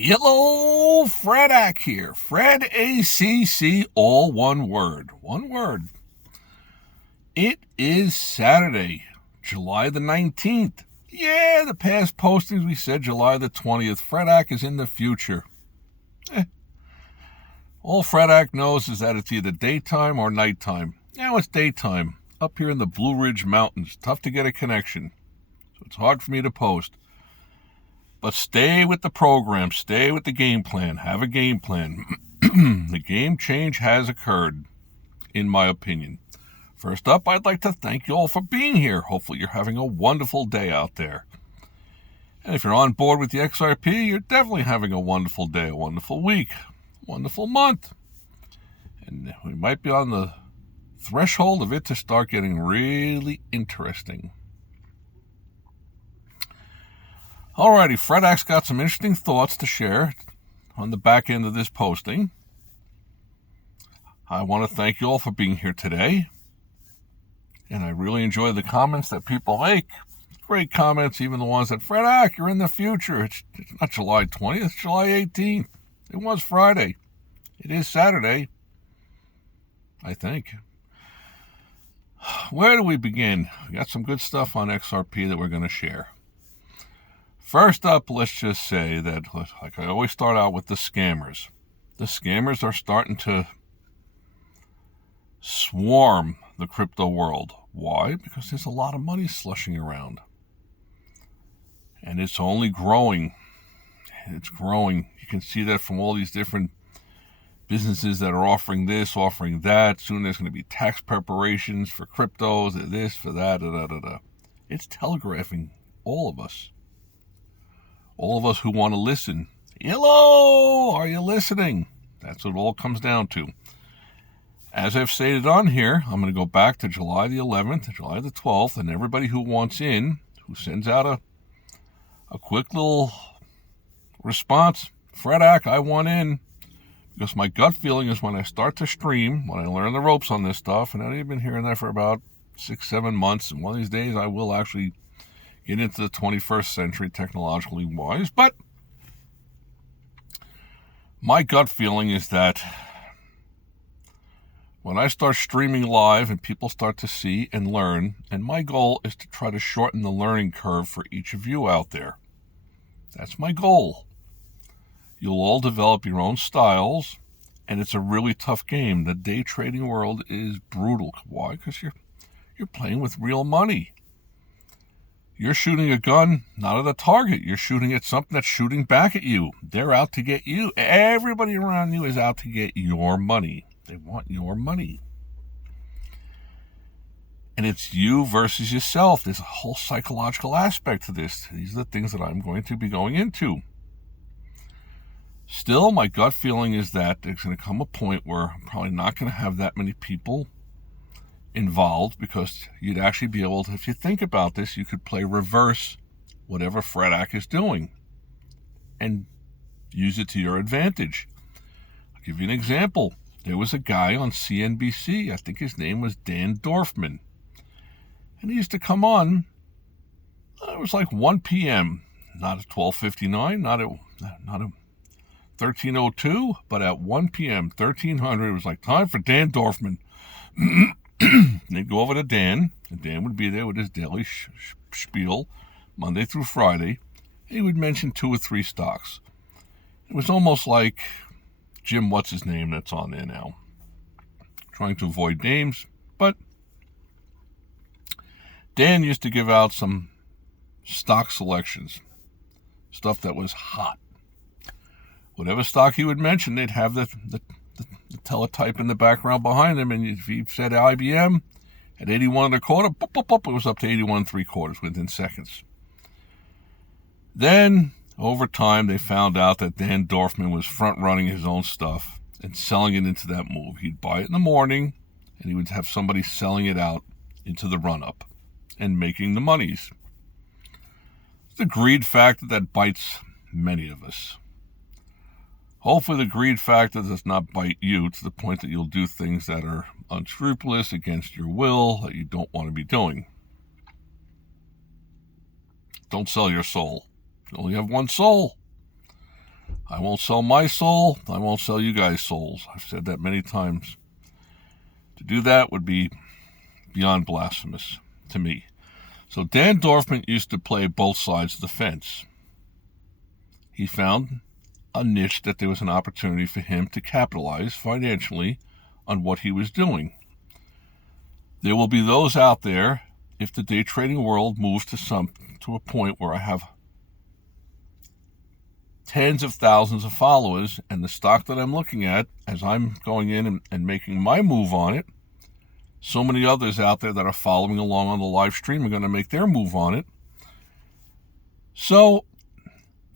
Hello, Fredak here. Fred ACC, all one word. One word. It is Saturday, July the 19th. Yeah, the past postings we said July the 20th. Fredak is in the future. All Fredak knows is that it's either daytime or nighttime. Now it's daytime, up here in the Blue Ridge Mountains. Tough to get a connection, so it's hard for me to post. But stay with the program, stay with the game plan, have a game plan. The game change has occurred, in my opinion. First up, I'd like to thank you all for being here. Hopefully you're having a wonderful day out there. And if you're on board with the XRP, you're definitely having a wonderful day, a wonderful week, wonderful month. And we might be on the threshold of it to start getting really interesting. Alrighty, Fredak's got some interesting thoughts to share on the back end of this posting. I want to thank you all for being here today. And I really enjoy the comments that people make. Great comments, even the ones that, Fredak, you're in the future. It's not July 20th, it's July 18th. It was Friday. It is Saturday, I think. Where do we begin? We got some good stuff on XRP that we're going to share. First up, let's just say that, like I always start out with the scammers. The scammers are starting to swarm the crypto world. Why? Because there's a lot of money slushing around. And it's only growing. It's growing. You can see that from all these different businesses that are offering this, offering that. Soon there's going to be tax preparations for cryptos, this, for that, It's telegraphing all of us. All of us who want to listen. Hello, are you listening? That's what it all comes down to. As I've stated on here, I'm going to go back to July the 11th, July the 12th, and everybody who wants in, who sends out a quick little response, Fredak, I want in, because my gut feeling is when I start to stream, when I learn the ropes on this stuff, and I've been hearing that for about 6-7 months, and one of these days I will actually get into the 21st century technologically wise, but my gut feeling is that when I start streaming live and people start to see and learn, and my goal is to try to shorten the learning curve for each of you out there. That's my goal. You'll all develop your own styles, and it's a really tough game. The day trading world is brutal. Why? Because you're playing with real money. You're shooting a gun, not at a target. You're shooting at something that's shooting back at you. They're out to get you. Everybody around you is out to get your money. They want your money. And it's you versus yourself. There's a whole psychological aspect to this. These are the things that I'm going to be going into. Still, my gut feeling is that there's going to come a point where I'm probably not going to have that many people involved, because you'd actually be able to, if you think about this, you could play reverse whatever Fredak is doing and use it to your advantage. I'll give you an example. There was a guy on CNBC, I think his name was Dan Dorfman, and he used to come on, it was like 1 p.m., not at 12:59, not at 13:02, but at 1 p.m., 1300, it was like time for Dan Dorfman. They'd go over to Dan, and Dan would be there with his daily spiel, Monday through Friday. He would mention 2 or 3 stocks. It was almost like Jim, what's his name, that's on there now. Trying to avoid names, but Dan used to give out some stock selections, stuff that was hot. Whatever stock he would mention, they'd have the teletype in the background behind him, and if he said IBM at 81 1/4, it was up to 81 3/4 within seconds. Then, over time, they found out that Dan Dorfman was front-running his own stuff and selling it into that move. He'd buy it in the morning, and he would have somebody selling it out into the run-up and making the monies. It's the greed factor that bites many of us. Hopefully the greed factor does not bite you to the point that you'll do things that are unscrupulous, against your will, that you don't want to be doing. Don't sell your soul. You only have one soul. I won't sell my soul. I won't sell you guys' souls. I've said that many times. To do that would be beyond blasphemous to me. So Dan Dorfman used to play both sides of the fence. He found a niche that there was an opportunity for him to capitalize financially on what he was doing. There will be those out there, if the day trading world moves to a point where I have tens of thousands of followers, and the stock that I'm looking at, as I'm going in and making my move on it, so many others out there that are following along on the live stream are going to make their move on it. So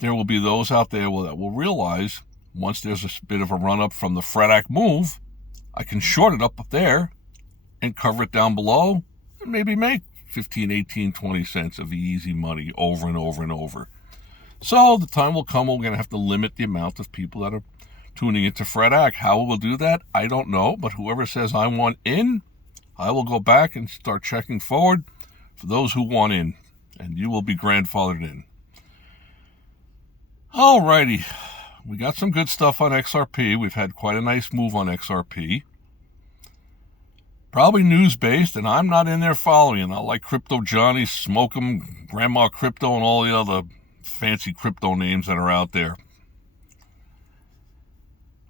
there will be those out there that will realize once there's a bit of a run-up from the FredAct move, I can short it up there and cover it down below and maybe make 15, 18, 20 cents of easy money over and over and over. So the time will come we're going to have to limit the amount of people that are tuning into FredAct. How we'll do that, I don't know. But whoever says I want in, I will go back and start checking forward for those who want in. And you will be grandfathered in. Alrighty. We got some good stuff on XRP. We've had quite a nice move on XRP. Probably news-based, and I'm not in there following. Not like Crypto Johnny, Smoke'em, Grandma Crypto, and all the other fancy crypto names that are out there.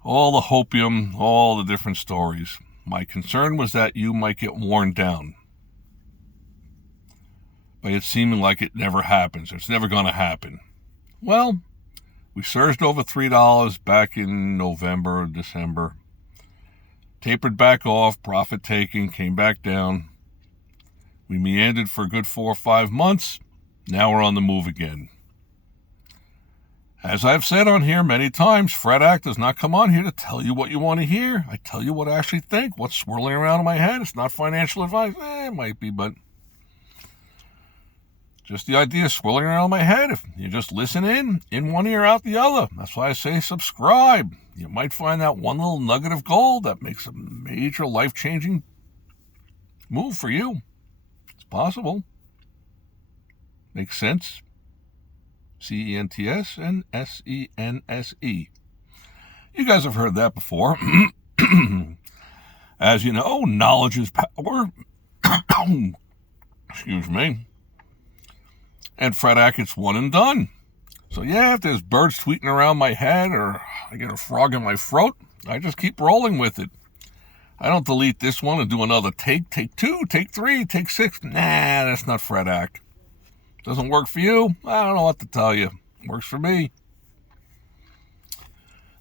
All the hopium, all the different stories. My concern was that you might get worn down by it seeming like it never happens. It's never going to happen. Well, we surged over $3 back in November, December. Tapered back off, profit taking, came back down. We meandered for a good 4 or 5 months. Now we're on the move again. As I've said on here many times, FredAct does not come on here to tell you what you want to hear. I tell you what I actually think, what's swirling around in my head. It's not financial advice. It might be, but just the idea swirling around in my head. If you just listen in one ear, out the other. That's why I say subscribe. You might find that one little nugget of gold that makes a major life-changing move for you. It's possible. Makes sense. CENTS and SENSE. You guys have heard that before. As you know, knowledge is power. Excuse me. And FredAct, it's one and done. So yeah, if there's birds tweeting around my head or I get a frog in my throat, I just keep rolling with it. I don't delete this one and do another take 2, take 3, take 6. Nah, that's not FredAct. Doesn't work for you? I don't know what to tell you. Works for me.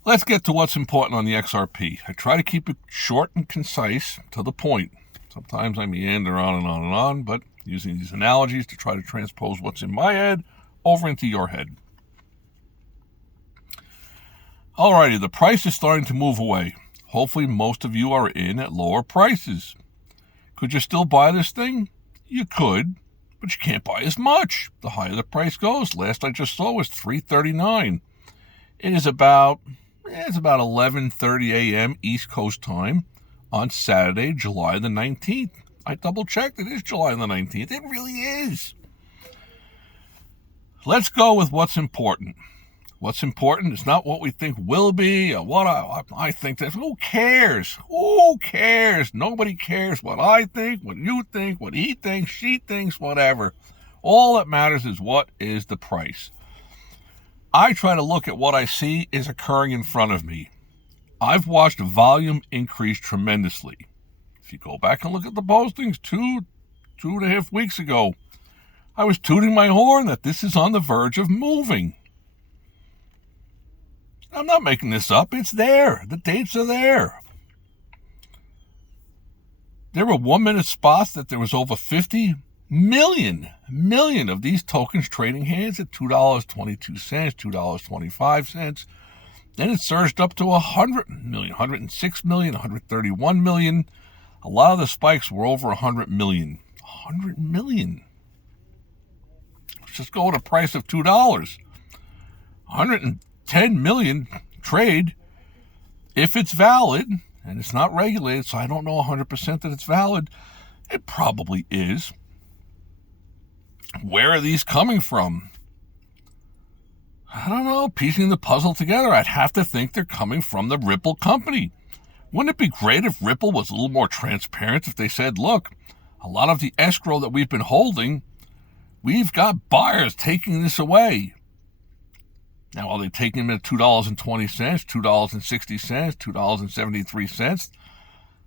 Let's get to what's important on the XRP. I try to keep it short and concise, to the point. Sometimes I meander on and on and on, but using these analogies to try to transpose what's in my head over into your head. Alrighty, the price is starting to move away. Hopefully most of you are in at lower prices. Could you still buy this thing? You could. But you can't buy as much. The higher the price goes. Last I just saw was $3.39. It is about 11:30 a.m. East Coast time on Saturday, July the 19th. I double-checked. It is July the 19th. It really is. Let's go with what's important. What's important is not what we think will be or what I think. Who cares? Who cares? Nobody cares what I think, what you think, what he thinks, she thinks, whatever. All that matters is what is the price. I try to look at what I see is occurring in front of me. I've watched volume increase tremendously. If you go back and look at the postings 2.5 weeks ago, I was tooting my horn that this is on the verge of moving. I'm not making this up. It's there. The dates are there. There were 1-minute spots that there was over 50 million of these tokens trading hands at $2.22, $2.25. Then it surged up to 100 million, 106 million, 131 million. A lot of the spikes were over 100 million. 100 million. Let's just go with a price of $2. 110 million trade, if it's valid, and it's not regulated, so I don't know 100% that it's valid. It probably is. Where are these coming from? I don't know, piecing the puzzle together, I'd have to think they're coming from the Ripple company. Wouldn't it be great if Ripple was a little more transparent, if they said, look, a lot of the escrow that we've been holding, we've got buyers taking this away. Now, are they taking them at $2.20, $2.60, $2.73?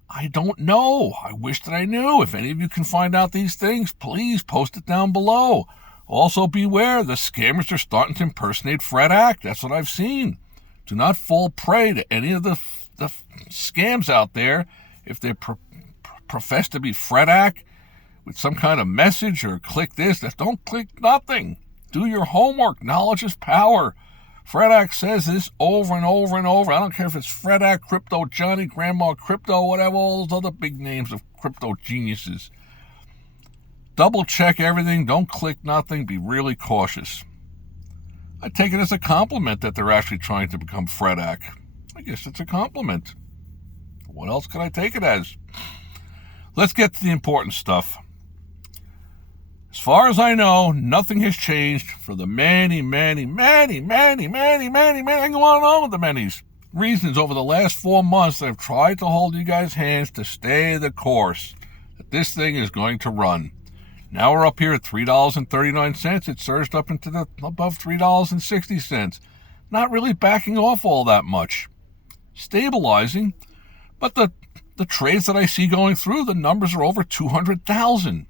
I don't know. I wish that I knew. If any of you can find out these things, please post it down below. Also, beware, the scammers are starting to impersonate Fred Act. That's what I've seen. Do not fall prey to any of the scams out there if they profess to be Fred Act with some kind of message or click this. Don't click nothing. Do your homework. Knowledge is power. Fred Act says this over and over and over. I don't care if it's Fred Act, Crypto Johnny, Grandma Crypto, whatever, all those other big names of crypto geniuses. Double check everything. Don't click nothing. Be really cautious. I take it as a compliment that they're actually trying to become Fred Act. I guess it's a compliment. What else could I take it as? Let's get to the important stuff. As far as I know, nothing has changed for the many, I can go on and on with the many's reasons over the last 4 months that I've tried to hold you guys' hands to stay the course, that this thing is going to run. Now we're up here at $3.39. It surged up into the above $3.60. Not really backing off all that much. Stabilizing, but the trades that I see going through, the numbers are over 200,000.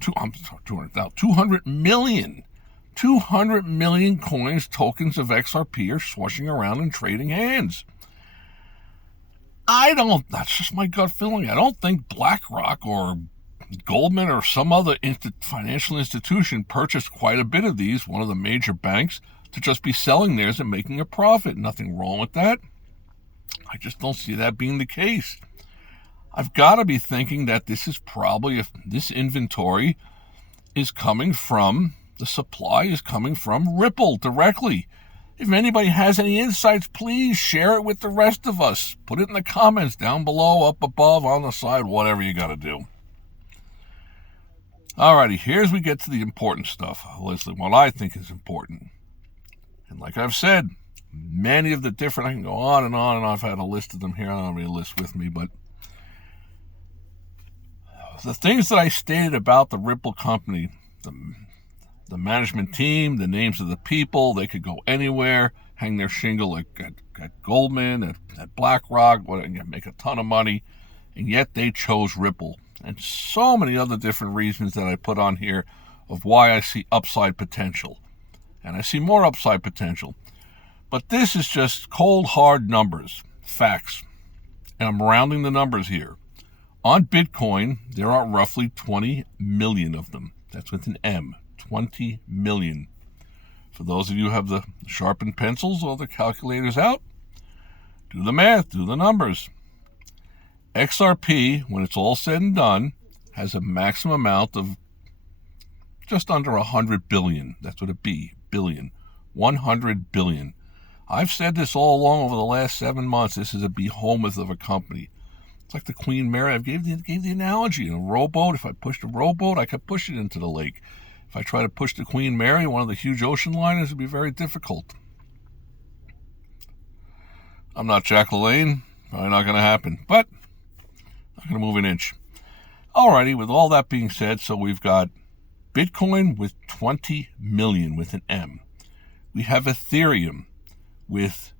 200 million. 200 million coins, tokens of XRP are swashing around and trading hands. That's just my gut feeling. I don't think BlackRock or Goldman or some other financial institution purchased quite a bit of these, one of the major banks, to just be selling theirs and making a profit. Nothing wrong with that. I just don't see that being the case. I've got to be thinking that this is probably, if this inventory is coming from, the supply is coming from Ripple directly. If anybody has any insights, please share it with the rest of us. Put it in the comments down below, up above, on the side, whatever you got to do. Alrighty, here's we get to the important stuff. Listen, what I think is important. And like I've said, many of the different, I can go on and on, and I've had a list of them here. I don't have any list with me, but the things that I stated about the Ripple company, the management team, the names of the people, they could go anywhere, hang their shingle at Goldman, at BlackRock, make a ton of money, and yet they chose Ripple. And so many other different reasons that I put on here of why I see upside potential. And I see more upside potential. But this is just cold, hard numbers, facts. And I'm rounding the numbers here. On Bitcoin, there are roughly 20 million of them. That's with an M, 20 million. For those of you who have the sharpened pencils or the calculators out, do the math, do the numbers. XRP, when it's all said and done, has a maximum amount of just under 100 billion. That's what a B, billion. 100 billion. I've said this all along over the last 7 months. This is a behemoth of a company. It's like the Queen Mary. I gave the analogy. In a rowboat, if I pushed a rowboat, I could push it into the lake. If I try to push the Queen Mary, one of the huge ocean liners, it would be very difficult. I'm not Jack LaLanne. Probably not going to happen. But not going to move an inch. Alrighty, with all that being said, so we've got Bitcoin with 20 million with an M. We have Ethereum with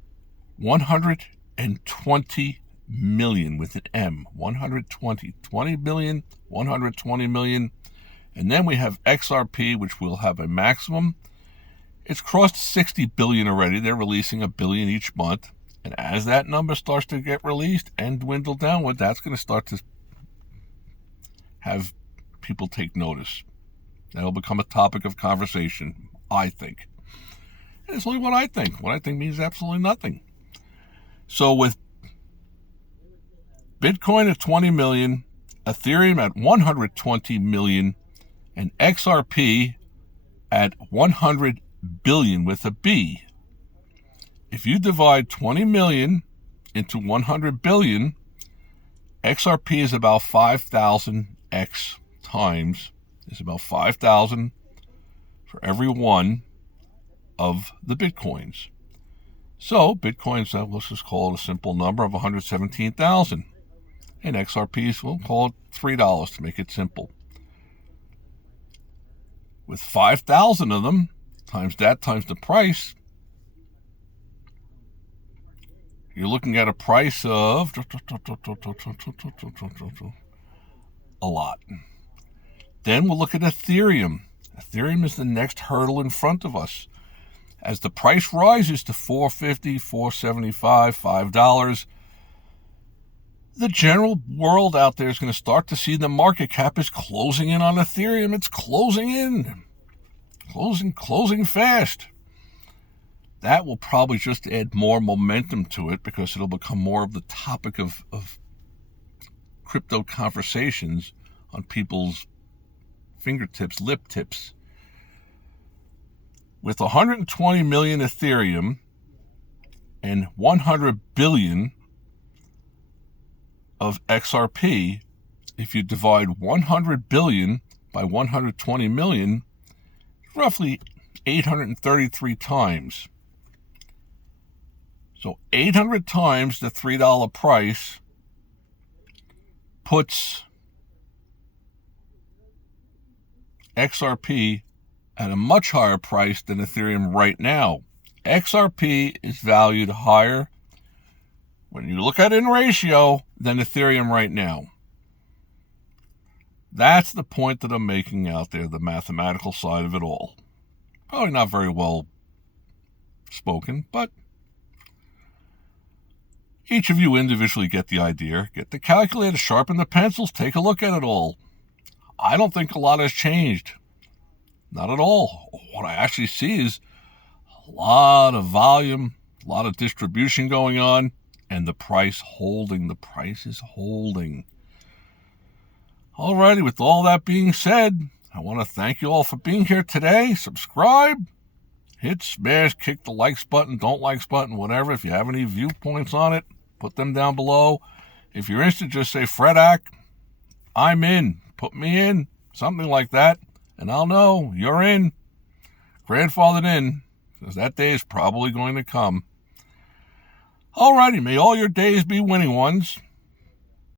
120 million with an M. 20 billion, 120 million. And then we have XRP, which will have a maximum. It's crossed 60 billion already. They're releasing $1 billion each month. And as that number starts to get released and dwindle downward, that's going to start to have people take notice. That'll become a topic of conversation, I think. And it's only what I think. What I think means absolutely nothing. So with Bitcoin at 20 million, Ethereum at 120 million, and XRP at 100 billion with a B. If you divide 20 million into 100 billion, XRP is about 5,000x times. It's about 5,000 for every one of the Bitcoins. So Bitcoins, let's just call it a simple number of 117,000. And XRPs, we'll call it $3 to make it simple. With 5,000 of them, times that times the price, you're looking at a price of a lot. Then we'll look at Ethereum. Ethereum is the next hurdle in front of us. As the price rises to $4.50, $4.75, $5, the general world out there is going to start to see the market cap is closing in on Ethereum. It's closing in. Closing fast. That will probably just add more momentum to it because it'll become more of the topic of crypto conversations on people's fingertips, lip tips. With 120 million Ethereum and 100 billion of XRP, if you divide 100 billion by 120 million, roughly 833 times. So 800 times the $3 price puts XRP at a much higher price than Ethereum right now. XRP is valued higher when you look at it in ratio than Ethereum right now. That's the point that I'm making out there, the mathematical side of it all. Probably not very well spoken, but each of you individually get the idea. Get the calculator, sharpen the pencils, take a look at it all. I don't think a lot has changed. Not at all. What I actually see is a lot of volume, a lot of distribution going on, and the price holding. The price is holding. Alrighty, with all that being said, I want to thank you all for being here today. Subscribe, hit smash, kick the likes button, don't likes button, whatever. If you have any viewpoints on it, put them down below. If you're interested, just say Fredak, I'm in, put me in, something like that, and I'll know you're in, grandfathered in, because that day is probably going to come. Alrighty, may all your days be winning ones.